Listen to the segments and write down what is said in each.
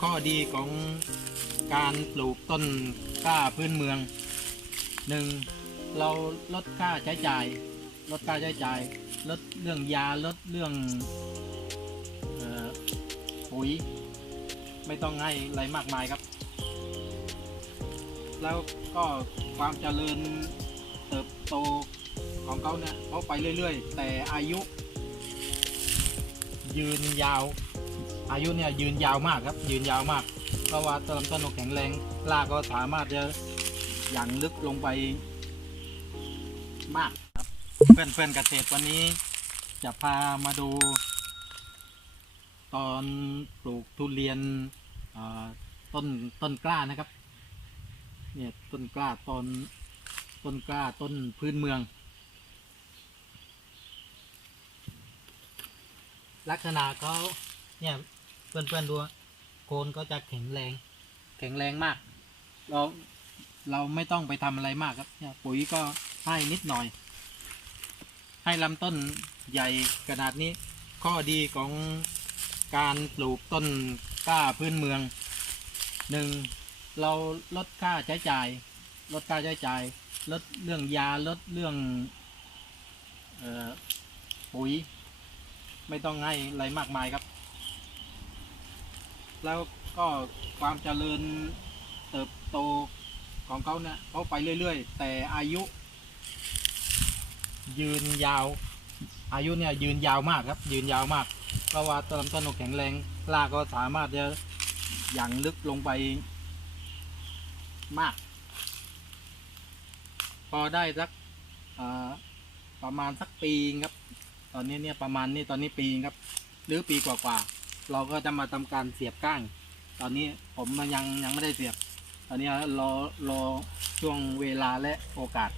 ข้อดีของการปลูกต้นกล้าพื้นเมืองหนึ่งเราลดค่าใช้จ่าย ลดค่าใช้จ่าย ลดเรื่องยาลดเรื่องออปุ๋ย ไม่ต้องให้อะไรมากมายครับ แล้วก็ความเจริญเติบโตของเขาเนี่ยเขาไปเรื่อย ๆ แต่อายุยืนยาว อายุเนี่ยยืนยาวมากครับ ยืนยาวมาก เพราะว่าต้นต้นแข็งแรงรากก็สามารถจะอย่างลึกลงไปมากครับ เพื่อนเพื่อนเกษตรวันนี้ จะพามาดู ตอนปลูกทุเรียนต้นต้นกล้านะครับ เนี่ยต้นกล้าต้นต้นกล้าต้นพื้นเมือง ลักษณะเขาเนี่ย เพื่อนเพื่อนๆดูโคนก็จะแข็งแรง แข็งแรงมาก เราเราไม่ต้องไปทำอะไรมากครับเนี่ยปุ๋ยก็ให้นิดหน่อย ให้ลำต้นใหญ่ขนาดนี้ ข้อดีของการปลูกต้นกล้าพื้นเมืองหนึ่งเราลดค่าใช้จ่าย ลดค่าใช้จ่าย ลดเรื่องยาลดเรื่องออปุ๋ย ไม่ต้องให้อะไรมากมายครับ แล้วก็ความเจริญเติบโตของเขาเนี่ยเขาไปเรื่อยๆ แต่อายุ ยืนยาว อายุเนี่ยยืนยาวมากครับ ยืนยาวมาก เพราะว่าต้นต้นแข็งแรงรากก็สามารถจะอย่างลึกลงไปมาก พอได้สักประมาณสักปีครับ ตอนนี้เนี่ยประมาณนี้ตอนนี้ปีครับ หรือปีกว่าๆ เราก็จะมาทำการเสียบก้าง ตอนนี้ผมมันยังยังไม่ได้เสียบ ตอนนี้รอรอช่วงเวลาและโอกาส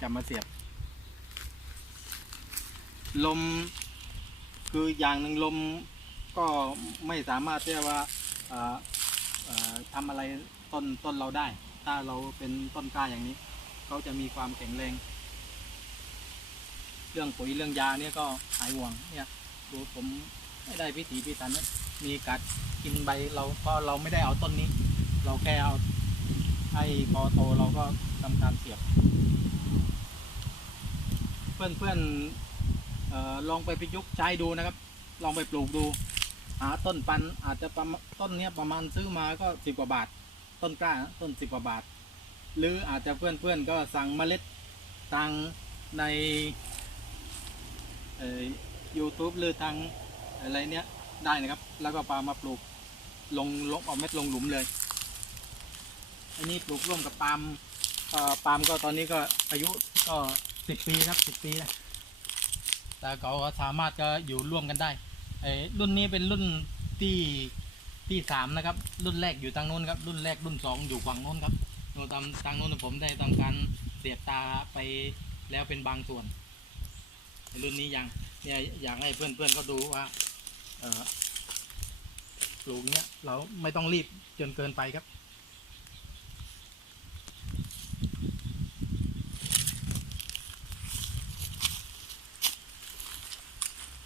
จะมาเสียบ ลมคืออย่างหนึ่งลมก็ไม่สามารถที่ว่าทำอะไรต้นต้นเราได้ ถ้าเราเป็นต้นกล้าอย่างนี้ เขาจะมีความแข็งแรง เรื่องปุ๋ยเรื่องยาเนี่ยก็หายห่วงเนี่ยดูผม ไม่ได้พิถีพิถันนะมีกัดกินใบเราก็เราไม่ได้เอาต้นนี้ เราแค่เอาให้พอโตเราก็ทำการเสียบ เพื่อนเพื่อนออลองไปประยุกต์ใช้ดูนะครับ ลองไปปลูกดู หาต้นปันอาจจะประมาณต้นเนี้ยประมาณซื้อมาก็สิบกว่าบาท ต้นกล้าต้นสิบกว่าบาท หรืออาจจะเพื่อนเพื่อนก็สั่งเมล็ดทางในเอ่อ YouTube หรือทาง อะไรเนี้ยได้นะครับ แล้วก็ปามาปลูกลงลงเอาเม็ดลงหลุมเลย อันนี้ปลูกร่วมกับปาล์มปาล์มก็ตอนนี้ก็อายุก็สิบปีครับสิบปีนะแต่เขาก็สามารถก็อยู่ร่วมกันได้ไอ้รุ่นนี้เป็นรุ่นที่ที่สามนะครับ รุ่นแรกอยู่ทางโน้นครับ รุ่นแรกรุ่นสองอยู่ฝั่งโน้นครับอยู่ตามทางโน้นผมได้ทำการเสียบตาไปแล้วเป็นบางส่วน รุ่นนี้ยังเนี่ยอยากให้เพื่อนๆเขาดูว่า ปลูกเนี้ยเราไม่ต้องรีบจนเกินไปครับ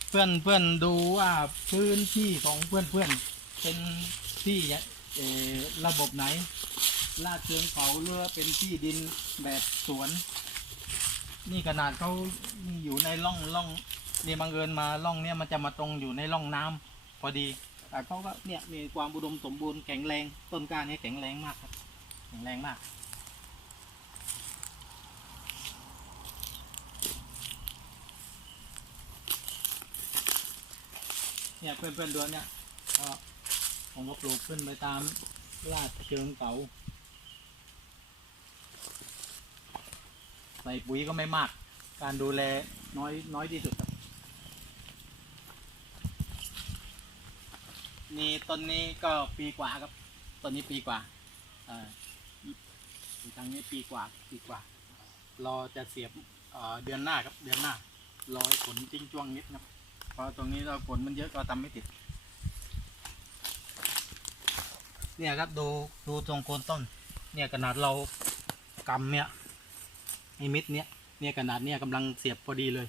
เพื่อนเพื่อนดูว่าพื้นที่ของเพื่อนเพื่อนเป็นที่ระบบไหน ลาดเชิงเขาหรือเป็นที่ดินแบบสวน นี่ขนาดเขาอยู่ในร่องร่อง นี่บังเอิญมาร่องเนี่ยมันจะมาตรงอยู่ในร่องน้ำพอดี แต่เขาก็เนี่ยมีความอุดมสมบูรณ์แข็งแรงต้นกล้านี่แข็งแรงมากครับแข็งแรงมากเนี่ยเพื่อนเพื่อนๆดูเนี่ยก็ผมก็ปลูกขึ้นไปตามลาดเชิงเขาใส่ปุ๋ยก็ไม่มาก การดูแลน้อยน้อยที่สุดครับ นี่ต้นนี้ก็ปีกว่าครับต้นนี้ปีกว่าเอ่อทางนี้ปีกว่าปีกว่า รอจะเสียบเอ่อเดือนหน้าครับเดือนหน้ารอให้ผลจิ้งจ้วงนิดครับเพราะตรงนี้เราฝนมันเยอะก็ทำไม่ติด เนี่ยครับดูดูตรงโคนต้น เนี่ยขนาดเรากำเนี่ยไอ้มิดเนี่ยเนี่ยขนาดเนี่ยกำลังเสียบพอดีเลย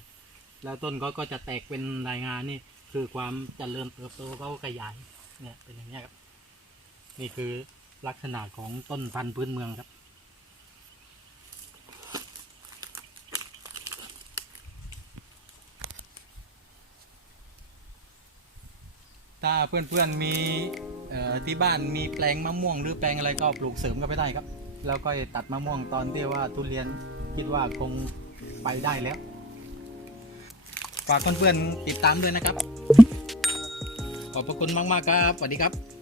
แล้วต้นก็ก็จะแตกเป็นรายงานนี่คือความเจริญเติบโตเขาขยาย เนี่ยเป็นอย่างนี้ครับ นี่คือลักษณะของต้นพันธุ์พื้นเมืองครับ ถ้าเพื่อนๆมีที่บ้านมีแปลงมะม่วง หรือแปลงอะไรก็ปลูกเสริมก็ไปได้ครับ แล้วก็ตัดมะม่วงตอนที่ว่าทุเรียนคิดว่าคงไปได้แล้วฝากเพื่อนๆติดตามด้วยนะครับ ขอบพระคุณมาก ๆ ครับ สวัสดีครับ